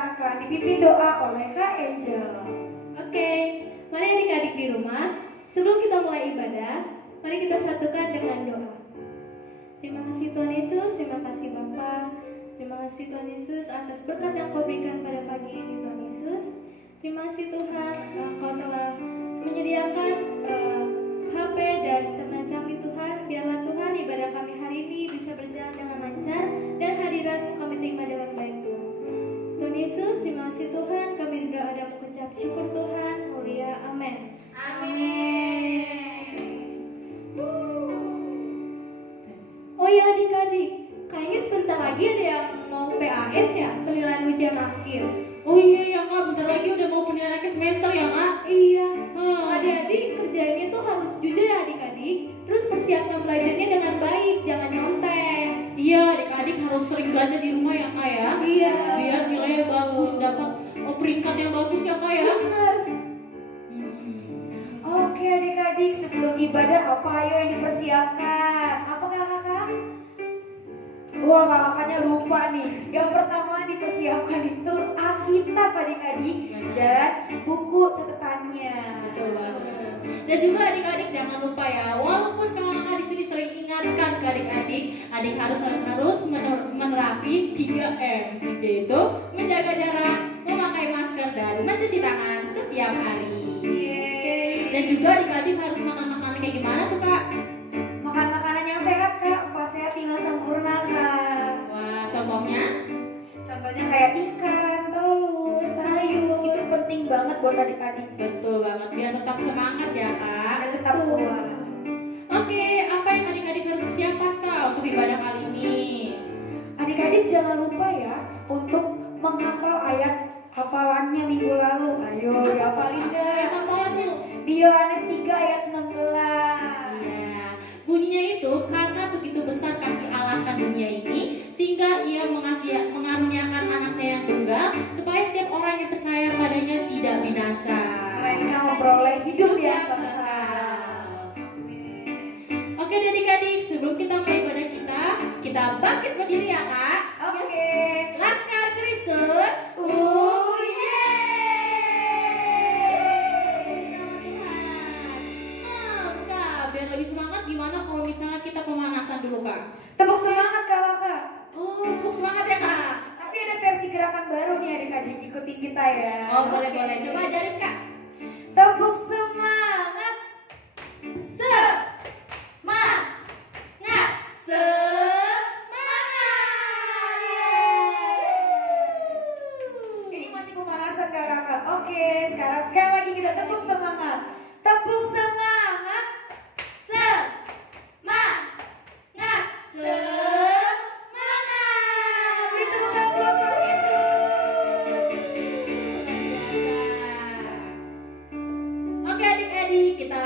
kita akan dipimpin doa oleh Kak Angel. Oke, mari adik-adik di rumah, sebelum kita mulai ibadah, mari kita satukan dengan doa. Terima kasih Tuhan Yesus, terima kasih Bapa, terima kasih Tuhan Yesus atas berkat yang Kau berikan pada pagi ini Tuhan Yesus. Terima kasih Tuhan, Kau telah menyediakan HP dan internet kami Tuhan. Biarlah Tuhan ibadah kami hari ini bisa berjalan dengan lancar dan hadirat kami terima dengan baik Tuhan. Tuhan Yesus, terima kasih Tuhan, kami berdoa dan mengucap syukur Tuhan. Haleluya, amin. Amin. Oh ya adik-adik, kayaknya sebentar lagi ada yang mau PAS ya, penilaian ujian akhir. Oh iya ya kak, bentar lagi udah mau penilaian akhir semester ya kak. Iya, adik-adik kerjanya tuh harus jujur ya adik-adik. Terus persiapkan belajarnya dengan baik, jangan nyontek. Iya, adik-adik harus sering belajar di rumah ya kak ya. Iya. Biar nilainya bagus, dapat peringkat yang bagus ya kak ya. Benar. Oke adik-adik, sebelum ibadah apa ayo yang dipersiapkan? Apa kakak? Wah kakaknya lupa nih. Yang pertama dipersiapkan itu Alkitab adik-adik dan buku catatannya. Betul banget. Dan juga adik-adik jangan lupa ya, walaupun kakak di sini sering ingatkan ke adik-adik, adik harus menerapi 3M, yaitu menjaga jarak, memakai masker dan mencuci tangan setiap hari. Dan juga adik-adik harus makan makanan kayak gimana tuh kak? Makan makanan yang sehat kak, pas sehat tinggal sempurna kak. Wah, contohnya? Contohnya kayak ikan, telur, sayur, itu penting banget buat adik-adik. Betul banget, biar tetap semangat ya kak. Dan tetap kuat. Oke, apa yang adik-adik harus persiapkan kak untuk ibadah kali ini? Adik-adik jangan lupa ya untuk menghafal ayat hafalannya minggu lalu. Ayo dihafalin Ayat deh. hafalannya. Di Yohanes 3 ayat 16. Iya, bunyinya itu karena begitu besar kasih Allah akan dunia ini sehingga ia mengaruniakan anaknya yang tunggal supaya setiap orang yang percaya padanya tidak binasa. Mereka memperoleh hidup yang kekal. Oke adik-adik, sebelum kita mulai ibadah kita bangkit berdiri ya kak. Oke. Laskar Kristus, Kak, biar lebih semangat gimana kalau misalnya kita pemanasan dulu kak? Tepuk semangat kakak. Oh, tepuk semangat ya kak. Tapi ada versi gerakan baru nih adik-adik, ikutin kita ya. Oh boleh, coba ajarin kak. Tepuk semangat. Ini masih pemanasan kakak. Oke, sekarang sekali lagi kita tepuk semangat. Tepuk semangat. Beri tepuk tangan buat Tuhan Yesus. Oke adik-adik, kita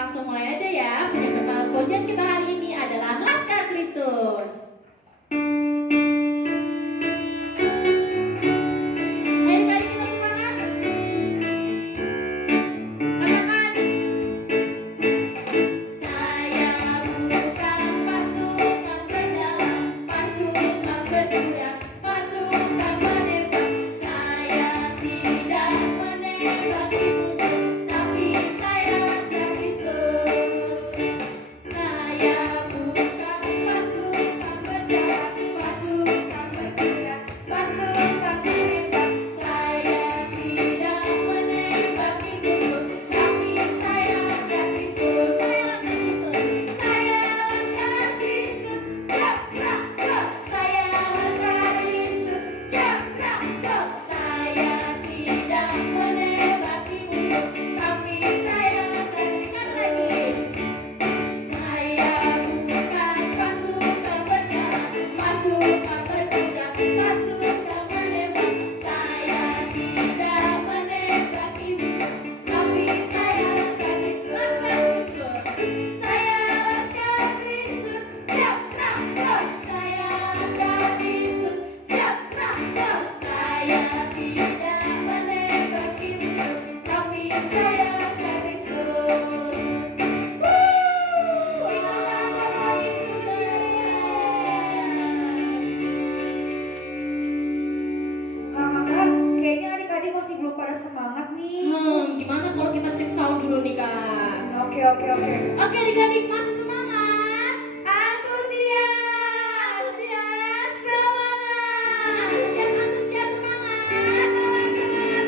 Oke adik-adik, masih semangat? Antusias. Antusias? Semangat. Antusias, semangat!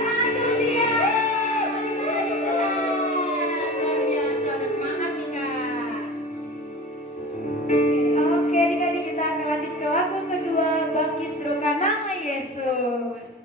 Antusias. Luar biasa, udah semangat nih Kak. Oke, adik-adik kita akan lanjut ke lagu kedua, Bangkit Serukan Nama Yesus.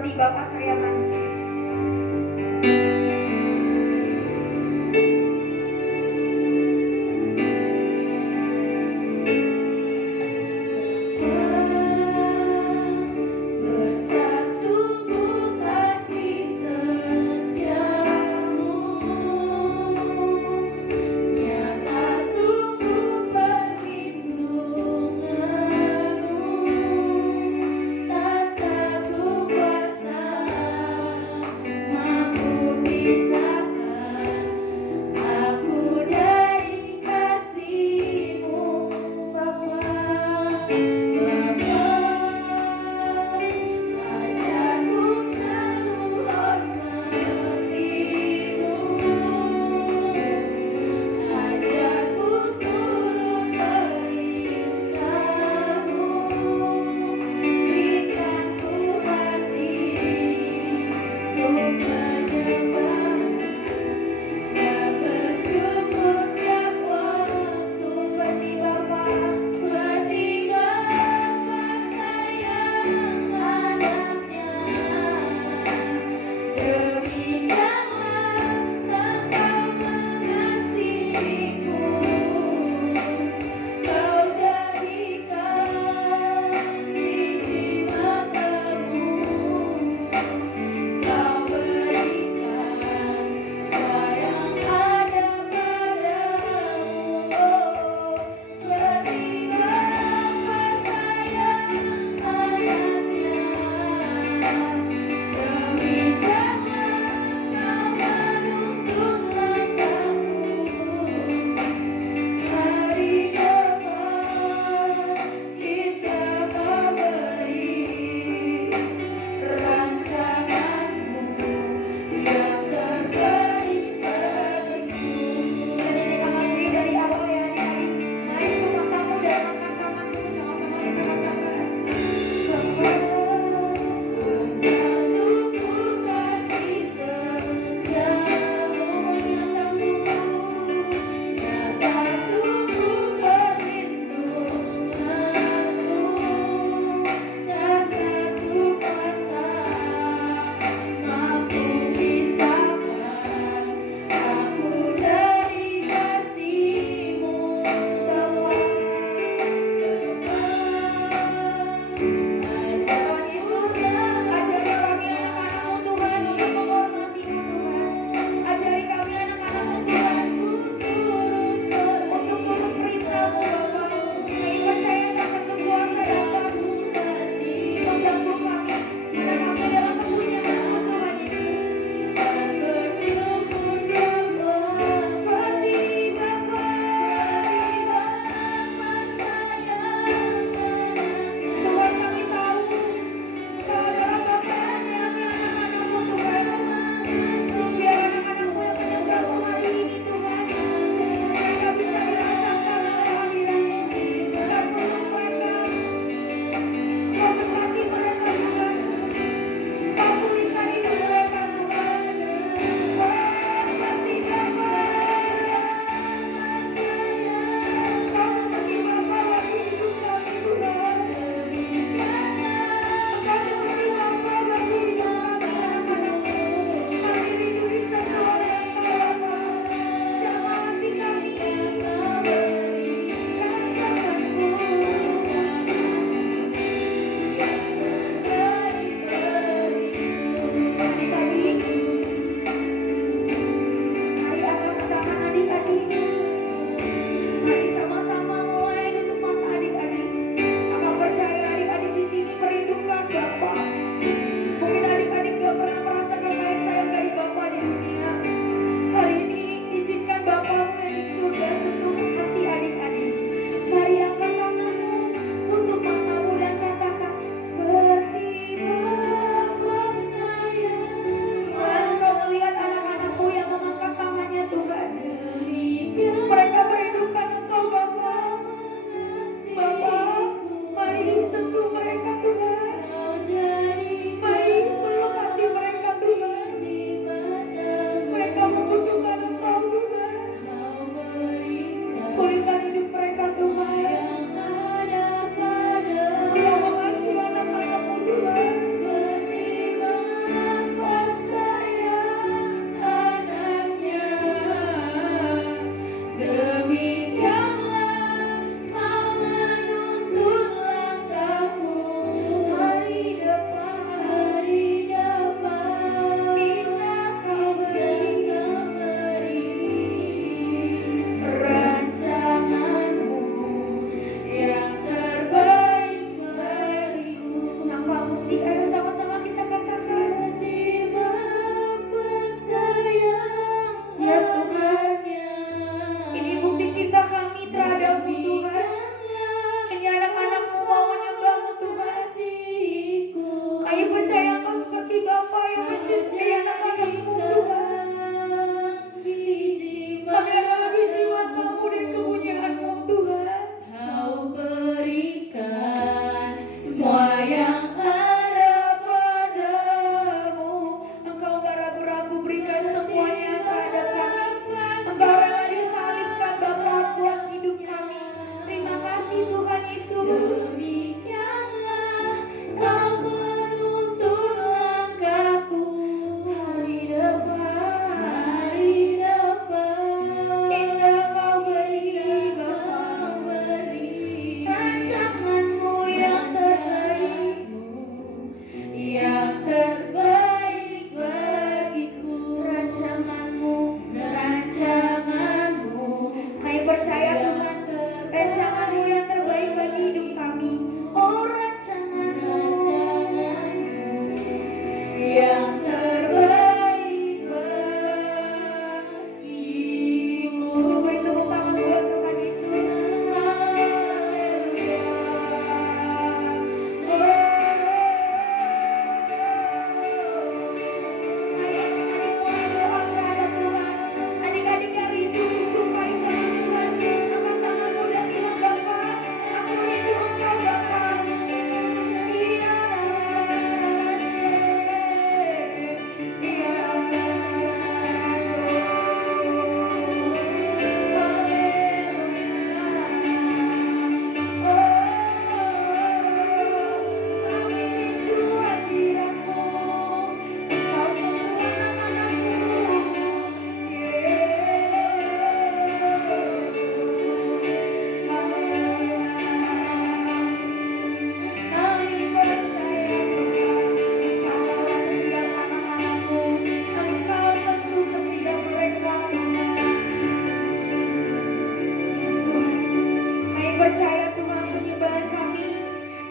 seperti Bapa saya nanti. Besar sungguh kasih setiamu, nyata sungguh perlindunganmu, tak satu kuasa mampu mencintai anak-anakmu Tuhan. biji Kami adalah biji matamu dan kepunyaanmu Tuhan. Kau berikan semua yang ada Padamu Engkau gak ragu-ragu berikan semuanya terhadap kami. Engkau rela disalibkan Bapa kuat hidup kami. Terima kasih Tuhan Yesus. Demikianlah kau menuntun langkahku Hari depan hari depan. indah kau beri Bapa. Kau beri Rancanganmu yang terbaik, yang terbaik bagiku. rancanganmu. Kami percaya Tuhan, rancanganmu yang terbaik bagi hidup kami. Oh rancanganmu yang terbaik bagiku. Beri tepuk tangan buat Tuhan Yesus. Haleluya. Adik-adik mulai doa kepada Tuhan. Adik-adik yang rindu dijumpai sama Tuhan, angkat tanganmu dan bilang, Bapa, aku rindu Engkau Bapa. Iya, kami rindu hadiratmu. Engkau sempurnakan kami percaya Tuhan, kawal setiap anak-anakmu, Engkau sentuh setiap mereka Tuhan. Kami percaya Tuhan penyembahan kami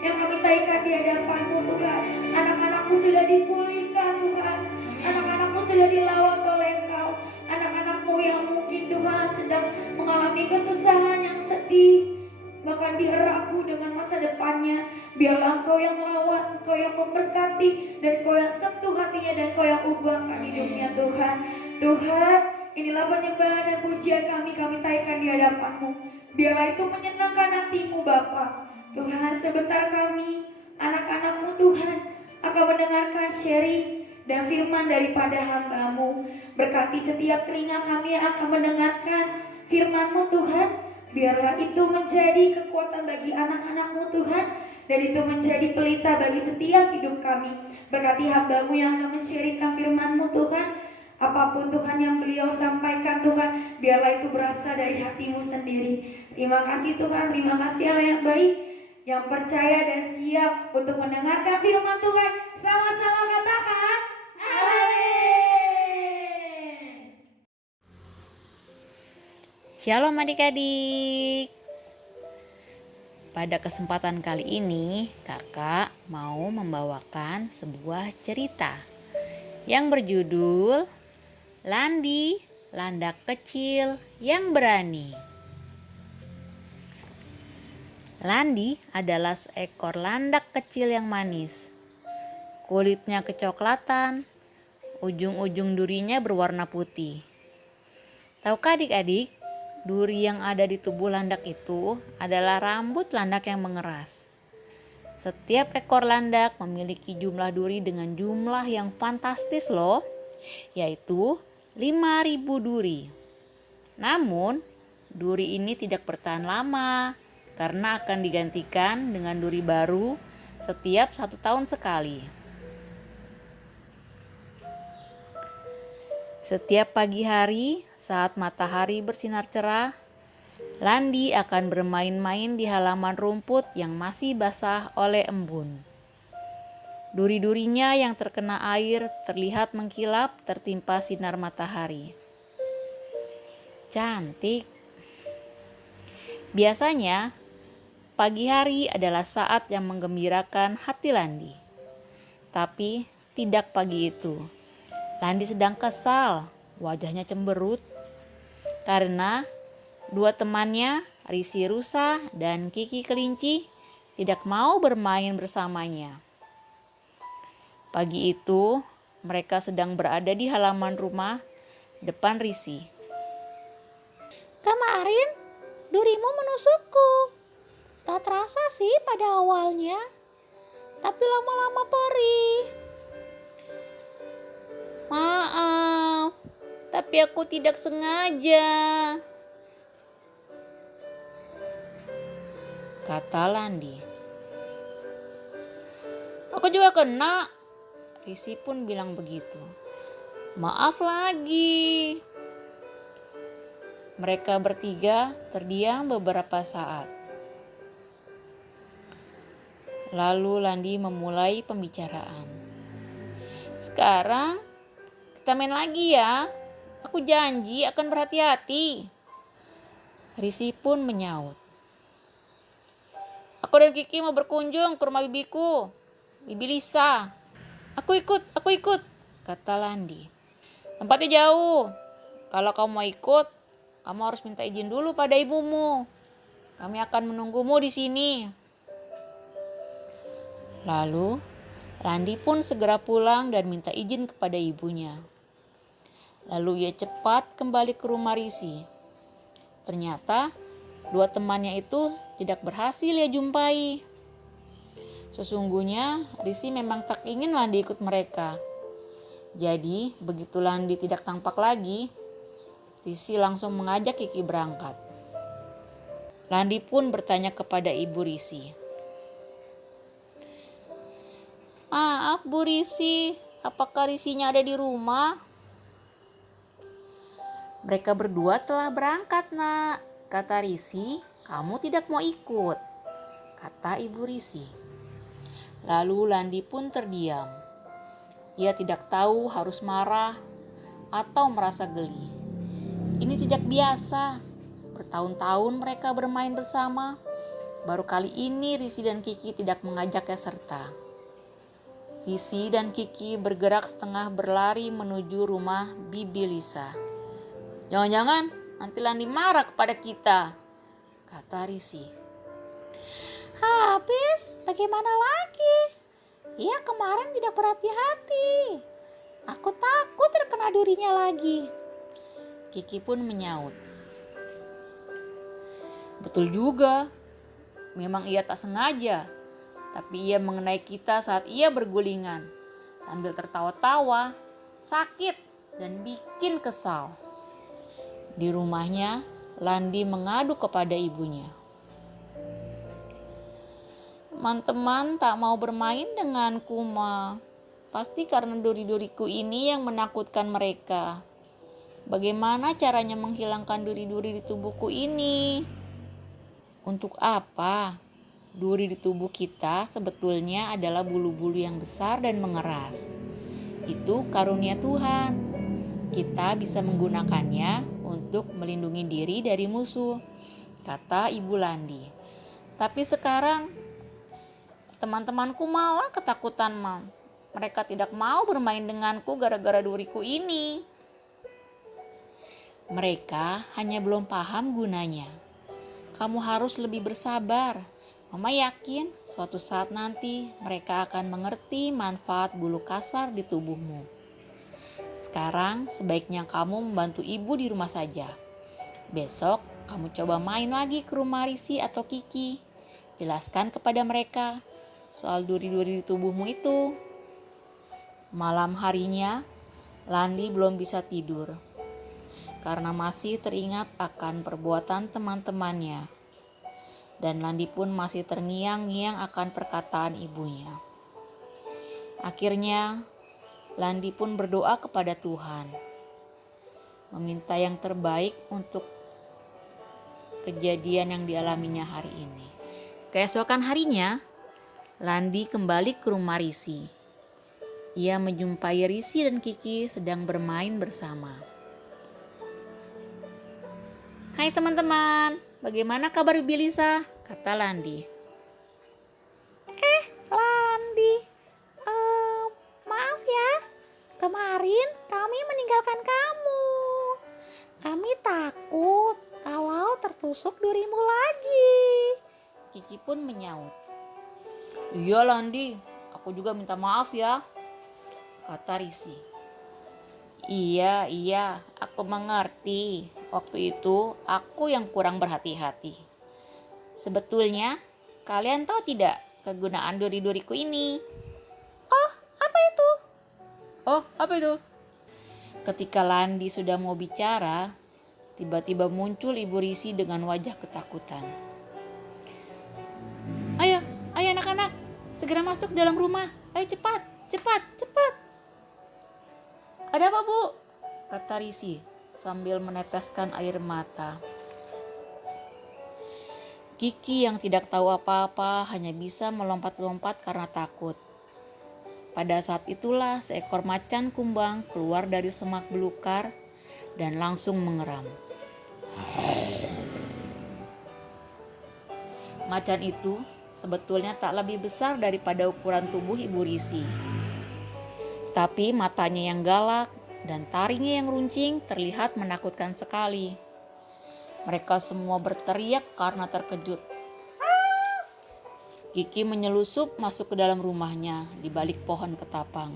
yang kami taikkan di hadapan-Mu Tuhan. Anak-anakmu sudah dipulihkan Tuhan. Anak-anakmu sudah dilawat oleh Engkau. Anak-anakmu yang mungkin Tuhan sedang mengalami kesusahan yang sedih, bahkan dia ragu dengan masa depannya. Biarlah Engkau yang melawat, Engkau yang memberkati, dan Engkau yang sentuh hatinya, dan Engkau yang ubahkan hidupnya Tuhan. Tuhan, inilah penyembahan dan pujian kami taikkan di hadapan-Mu. Biarlah itu menyenangkan hati-Mu Bapa. Tuhan, sebentar kami, anak-anak-Mu Tuhan, akan mendengarkan sharing dan firman daripada hamba-Mu. Berkati setiap telinga kami yang akan mendengarkan firman-Mu Tuhan. Biarlah itu menjadi kekuatan bagi anak-anak-Mu Tuhan, dan itu menjadi pelita bagi setiap hidup kami. Berkati hamba-Mu yang akan men-sharingkan firman-Mu Tuhan. Apapun Tuhan yang beliau sampaikan Tuhan, biarlah itu berasal dari hati-Mu sendiri. Terima kasih Tuhan, terima kasih Allah yang baik, yang percaya dan siap untuk mendengarkan firman Tuhan. Sama-sama katakan amin. Shalom adik-adik. Pada kesempatan kali ini, kakak mau membawakan sebuah cerita yang berjudul Landi, Landak Kecil yang Berani. Landi adalah seekor landak kecil yang manis. Kulitnya kecoklatan, ujung-ujung durinya berwarna putih. Tahukah adik-adik, duri yang ada di tubuh landak itu adalah rambut landak yang mengeras. Setiap ekor landak memiliki jumlah duri dengan jumlah yang fantastis loh, yaitu 5.000 duri. Namun, duri ini tidak bertahan lama karena akan digantikan dengan duri baru setiap 1 tahun sekali. Setiap pagi hari saat matahari bersinar cerah, Landi akan bermain-main di halaman rumput yang masih basah oleh embun. Duri-durinya yang terkena air terlihat mengkilap tertimpa sinar matahari. Cantik. Biasanya, pagi hari adalah saat yang menggembirakan hati Landi. Tapi tidak pagi itu. Landi sedang kesal, wajahnya cemberut. Karena dua temannya, Risi Rusa dan Kiki Kelinci, tidak mau bermain bersamanya. Pagi itu, Mereka sedang berada di halaman rumah depan Risi. Kemarin durimu menusukku. Tak terasa sih pada awalnya, tapi lama-lama perih. Maaf, tapi aku tidak sengaja, kata Landi. Aku juga kena, Risi pun bilang begitu. Maaf lagi. Mereka bertiga terdiam beberapa saat. Lalu Landi memulai pembicaraan. Sekarang kita main lagi ya. Aku janji akan berhati-hati. Risi pun menyaut. Aku dan Kiki mau berkunjung ke rumah bibiku, Bibi Lisa. Aku ikut, kata Landi. Tempatnya jauh. Kalau kamu mau ikut, kamu harus minta izin dulu pada ibumu. Kami akan menunggumu di sini. Lalu, Landi pun segera pulang dan minta izin kepada ibunya. Lalu ia cepat kembali ke rumah Risi. Ternyata, dua temannya itu tidak berhasil ia jumpai. Sesungguhnya, Risi memang tak ingin Landi ikut mereka. Jadi, begitu Landi tidak tampak lagi, Risi langsung mengajak Kiki berangkat. Landi pun bertanya kepada ibu Risi. Maaf Bu Risi, apakah Risinya ada di rumah? Mereka berdua telah berangkat nak, kata Risi. Kamu tidak mau ikut, kata ibu Risi. Lalu Landi pun terdiam. Ia tidak tahu harus marah atau merasa geli. Ini tidak biasa. Bertahun-tahun mereka bermain bersama. Baru kali ini Risi dan Kiki tidak mengajaknya serta. Risi dan Kiki bergerak setengah berlari menuju rumah Bibi Lisa. Jangan-jangan nanti Landi marah kepada kita, kata Risi. Habis, bagaimana lagi? Ia kemarin tidak berhati-hati. Aku takut terkena durinya lagi. Kiki pun menyaut. Betul juga. Memang ia tak sengaja. Tapi ia mengenai kita saat ia bergulingan. Sambil tertawa-tawa, sakit dan bikin kesal. Di rumahnya, Landi mengadu kepada ibunya. Teman-teman tak mau bermain denganku, Ma. Pasti karena duri-duriku ini yang menakutkan mereka. Bagaimana caranya menghilangkan duri-duri di tubuhku ini? Untuk apa? Duri di tubuh kita sebetulnya adalah bulu-bulu yang besar dan mengeras. Itu karunia Tuhan. Kita bisa menggunakannya untuk melindungi diri dari musuh, kata Ibu Landi. Tapi sekarang teman-temanku malah ketakutan, Mam. Mereka tidak mau bermain denganku gara-gara duriku ini. Mereka hanya belum paham gunanya. Kamu harus lebih bersabar. Mama yakin suatu saat nanti mereka akan mengerti manfaat bulu kasar di tubuhmu. Sekarang sebaiknya kamu membantu ibu di rumah saja. Besok kamu coba main lagi ke rumah Risi atau Kiki. Jelaskan kepada mereka soal duri-duri di tubuhmu itu. Malam harinya, Landi belum bisa tidur karena masih teringat akan perbuatan teman-temannya. Dan Landi pun masih terngiang-ngiang akan perkataan ibunya. Akhirnya, Landi pun berdoa kepada Tuhan, meminta yang terbaik untuk kejadian yang dialaminya hari ini. Keesokan harinya, Landi kembali ke rumah Risi. Ia menjumpai Risi dan Kiki sedang bermain bersama. Hai teman-teman, bagaimana kabar Bibi Lisa? Kata Landi. Landi, maaf ya, kemarin kami meninggalkan kamu. Kami takut kalau tertusuk durimu lagi. Kiki pun menyaut. Iya Landi, aku juga minta maaf ya. kata Risi. Iya, aku mengerti. Waktu itu aku yang kurang berhati-hati. Sebetulnya, kalian tahu tidak kegunaan duri-duriku ini? Oh, apa itu? Ketika Landi sudah mau bicara, tiba-tiba muncul Ibu Risi dengan wajah ketakutan. Ayo anak-anak, segera masuk dalam rumah. Ayo cepat. Ada apa, Bu? Kata Risi sambil meneteskan air mata. Kiki yang tidak tahu apa-apa hanya bisa melompat-lompat karena takut. Pada saat itulah seekor macan kumbang keluar dari semak belukar dan langsung mengeram. Macan itu sebetulnya tak lebih besar daripada ukuran tubuh Ibu Risi. Tapi matanya yang galak dan taringnya yang runcing terlihat menakutkan sekali. Mereka semua berteriak karena terkejut. Kiki menyelusup masuk ke dalam rumahnya di balik pohon ketapang.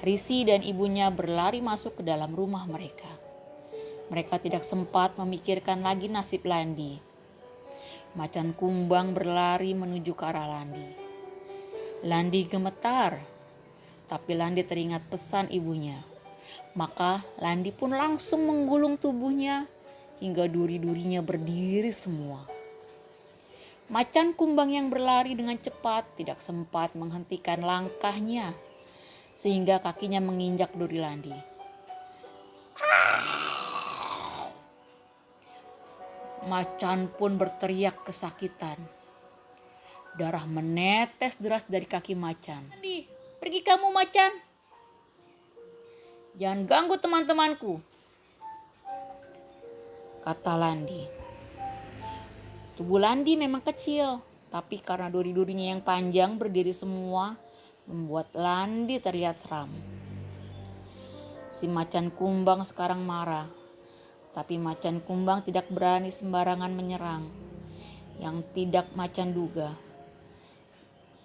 Risi dan ibunya berlari masuk ke dalam rumah mereka. Mereka tidak sempat memikirkan lagi nasib Landi. Macan kumbang berlari menuju ke arah Landi. Landi gemetar. Tapi Landi teringat pesan ibunya. Maka Landi pun langsung menggulung tubuhnya hingga duri-durinya berdiri semua. Macan kumbang yang berlari dengan cepat tidak sempat menghentikan langkahnya sehingga kakinya menginjak duri Landi. Macan pun berteriak kesakitan. Darah menetes deras dari kaki macan. Pergi kamu macan. Jangan ganggu teman-temanku, kata Landi. Tubuh Landi memang kecil, tapi karena duri-durinya yang panjang berdiri semua, membuat Landi terlihat seram. Si macan kumbang sekarang marah, tapi macan kumbang tidak berani sembarangan menyerang. Yang tidak macan duga,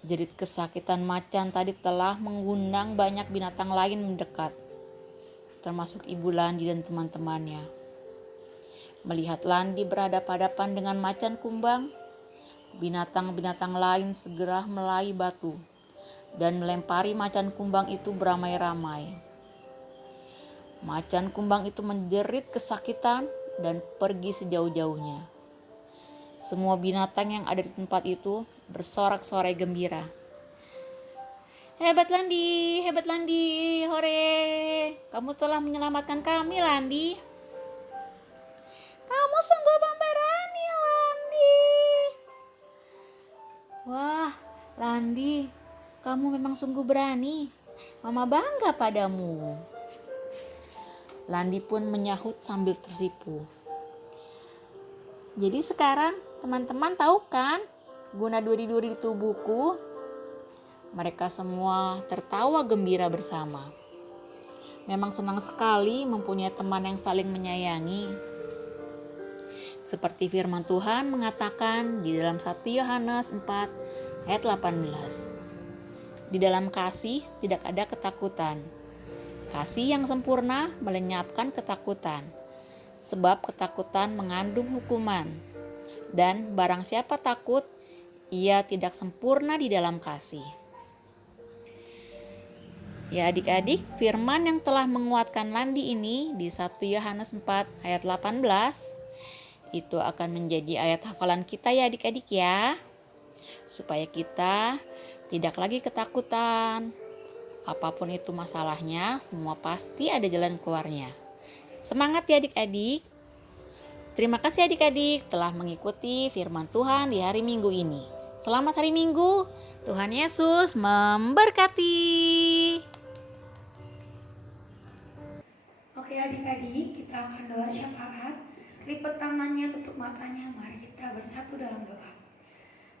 jerit kesakitan macan tadi telah mengundang banyak binatang lain mendekat, termasuk Ibu Landi dan teman-temannya. Melihat Landi berhadapan-hadapan dengan macan kumbang, binatang-binatang lain segera melayi batu dan melempari macan kumbang itu beramai-ramai. Macan kumbang itu menjerit kesakitan dan pergi sejauh-jauhnya. Semua binatang yang ada di tempat itu bersorak-sorai gembira. Hebat Landi, hore! Kamu telah menyelamatkan kami, Landi. Kamu sungguh pemberani, Landi. Wah, Landi, kamu memang sungguh berani. Mama bangga padamu. Landi pun menyahut sambil tersipu. Jadi sekarang teman-teman tahu kan guna duri-duri di tubuhku? Mereka semua tertawa gembira bersama. Memang senang sekali mempunyai teman yang saling menyayangi. Seperti firman Tuhan mengatakan di dalam 1 Yohanes 4 ayat 18. Di dalam kasih tidak ada ketakutan. Kasih yang sempurna melenyapkan ketakutan. Sebab ketakutan mengandung hukuman. Dan barang siapa takut, ia tidak sempurna di dalam kasih. Ya adik-adik, firman yang telah menguatkan Landi ini di 1 Yohanes 4 ayat 18 itu akan menjadi ayat hafalan kita ya adik-adik ya. Supaya kita tidak lagi ketakutan. Apapun itu masalahnya, semua pasti ada jalan keluarnya. Semangat ya adik-adik. Terima kasih adik-adik telah mengikuti firman Tuhan di hari Minggu ini. Selamat hari Minggu. Tuhan Yesus memberkati. Oke adik-adik, kita akan doa syafaat. Lipat tangannya, tutup matanya. Mari kita bersatu dalam doa.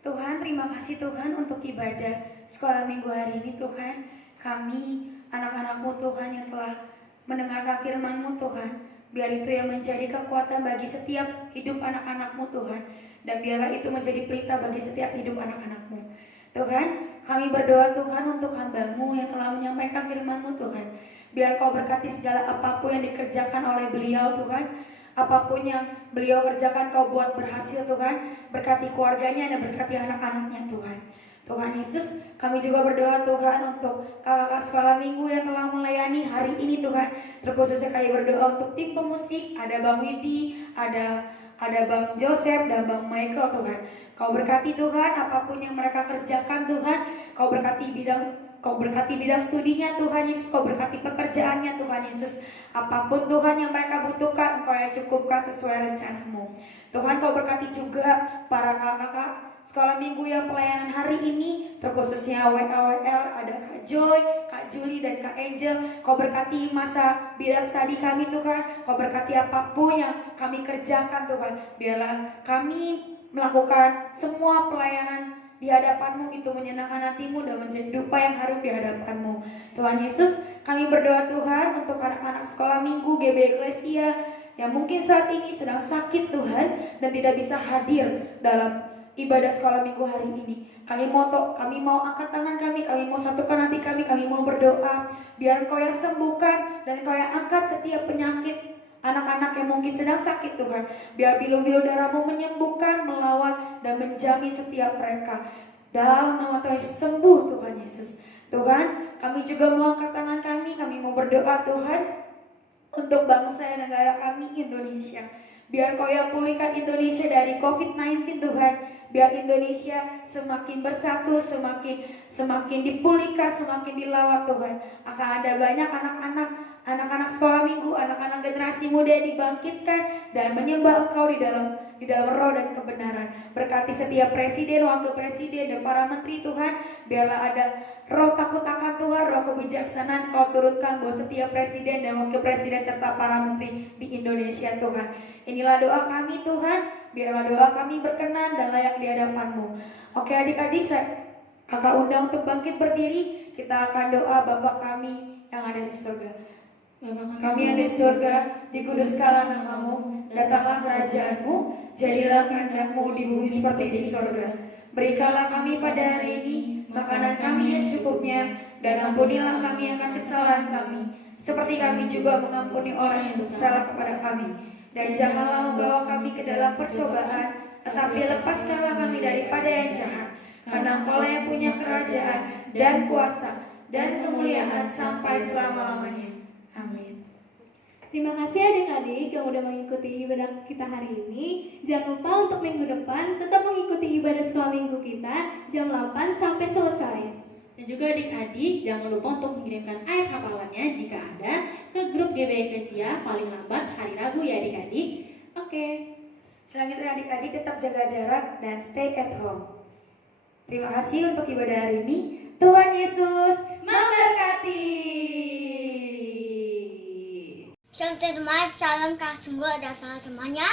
Tuhan, terima kasih Tuhan untuk ibadah sekolah minggu hari ini Tuhan. Kami anak-anak-Mu Tuhan yang telah mendengarkan firman-Mu Tuhan. Biar itu yang menjadi kekuatan bagi setiap hidup anak-anak-Mu Tuhan. Dan biarlah itu menjadi pelita bagi setiap hidup anak-anak-Mu. Tuhan, kami berdoa Tuhan untuk hamba-Mu yang telah menyampaikan firman-Mu Tuhan. Biar Kau berkati segala apapun yang dikerjakan oleh beliau Tuhan. Apapun yang beliau kerjakan Kau buat berhasil Tuhan. Berkati keluarganya dan berkati anak-anaknya Tuhan. Tuhan Yesus, kami juga berdoa Tuhan untuk kakak-kakak sekolah minggu yang telah melayani hari ini Tuhan. Terkhususnya kami berdoa untuk tim pemusik, ada Bang Widi, ada Bang Joseph dan Bang Michael Tuhan. Kau berkati Tuhan apapun yang mereka kerjakan Tuhan. Kau berkati bidang studinya Tuhan Yesus. Kau berkati pekerjaannya Tuhan Yesus. Apapun Tuhan yang mereka butuhkan, Engkau yang cukupkan sesuai rencana-Mu. Tuhan, Kau berkati juga para kakak-kakak sekolah minggu yang pelayanan hari ini, terkhususnya WAWL, ada Kak Joy, Kak Julie, dan Kak Angel. Kau berkati masa bidang studi kami Tuhan. Kau berkati apapun yang kami kerjakan Tuhan. Biarlah kami melakukan semua pelayanan di hadapan-Mu itu menyenangkan hati-Mu dan menjadi dupa yang harum di hadapan-Mu. Tuhan Yesus, kami berdoa Tuhan untuk anak-anak sekolah minggu GB Eklesia yang mungkin saat ini sedang sakit Tuhan dan tidak bisa hadir dalam ibadah sekolah minggu hari ini. Kami mau angkat tangan kami mau satukan hati kami mau berdoa. Biar Engkau yang sembuhkan dan Engkau yang angkat setiap penyakit anak-anak yang mungkin sedang sakit Tuhan. Biar bilu-bilu darah-Mu menyembuhkan, melawat, dan menjamin setiap mereka. Dalam nama Tuhan Yesus, sembuh Tuhan Yesus. Tuhan, kami juga mau angkat tangan kami mau berdoa Tuhan untuk bangsa dan negara kami Indonesia. Biar Kau yang pulihkan Indonesia dari COVID-19 Tuhan. Biar Indonesia semakin bersatu, semakin dipulihkan, semakin dilawat Tuhan. Akan ada banyak anak-anak sekolah minggu, anak-anak generasi muda yang dibangkitkan dan menyembah Engkau di dalam roh dan kebenaran. Berkati setiap presiden, wakil presiden, dan para menteri Tuhan. Biarlah ada roh takut akan Tuhan, roh kebijaksanaan Kau turunkan buat setiap presiden dan wakil presiden serta para menteri di Indonesia Tuhan. Inilah doa kami Tuhan. Biarlah doa kami berkenan dan layak di hadapan-Mu. Oke adik-adik, kakak undang untuk bangkit berdiri. Kita akan doa Bapa kami yang ada di surga. Kami yang di surga, dikuduskanlah nama-Mu, datanglah kerajaan-Mu, jadilah kehendak-Mu di bumi seperti di surga. Berikanlah kami pada hari ini makanan kami yang secukupnya, dan ampunilah kami akan kesalahan kami, seperti kami juga mengampuni orang yang bersalah kepada kami. Dan janganlah membawa kami ke dalam percobaan, tetapi lepaskanlah kami daripada yang jahat. Karena Engkau yang punya kerajaan dan kuasa dan kemuliaan sampai selama-lamanya. Amin. Terima kasih adik-adik yang udah mengikuti ibadah kita hari ini. Jangan lupa untuk minggu depan tetap mengikuti ibadah sekolah minggu kita jam 8 sampai selesai. Dan juga adik-adik jangan lupa untuk mengirimkan ayat hafalannya jika ada ke grup GB Eklesia paling lambat hari Rabu ya adik-adik. Oke. Selanjutnya adik-adik tetap jaga jarak dan stay at home. Terima kasih untuk ibadah hari ini. Tuhan Yesus memberkati. Shalom teman-teman, salam kasih dan salam semuanya.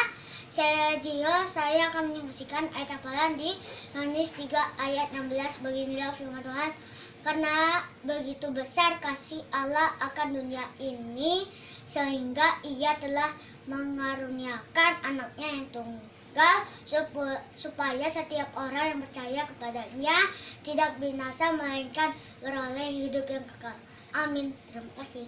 Saya Gio, saya akan menyaksikan ayat hafalan di Yohanes 3 ayat 16. Beginilah firman Tuhan. Karena begitu besar kasih Allah akan dunia ini, sehingga Ia telah mengaruniakan anaknya yang tunggal, supaya setiap orang yang percaya kepadanya tidak binasa, melainkan beroleh hidup yang kekal. Amin. Terima kasih.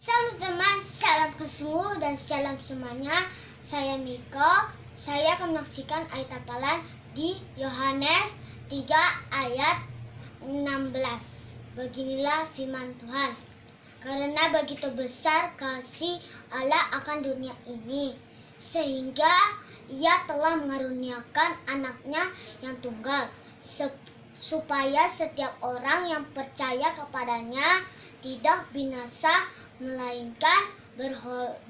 Salam teman, salam kesungguh dan salam semuanya. Saya Miko. Saya akan menyaksikan ayat hafalan di Yohanes 3 ayat 16. Beginilah firman Tuhan. Karena begitu besar kasih Allah akan dunia ini, sehingga Ia telah mengaruniakan anaknya yang tunggal, supaya setiap orang yang percaya kepadanya tidak binasa, melainkan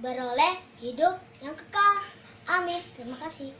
beroleh hidup yang kekal. Amin. Terima kasih.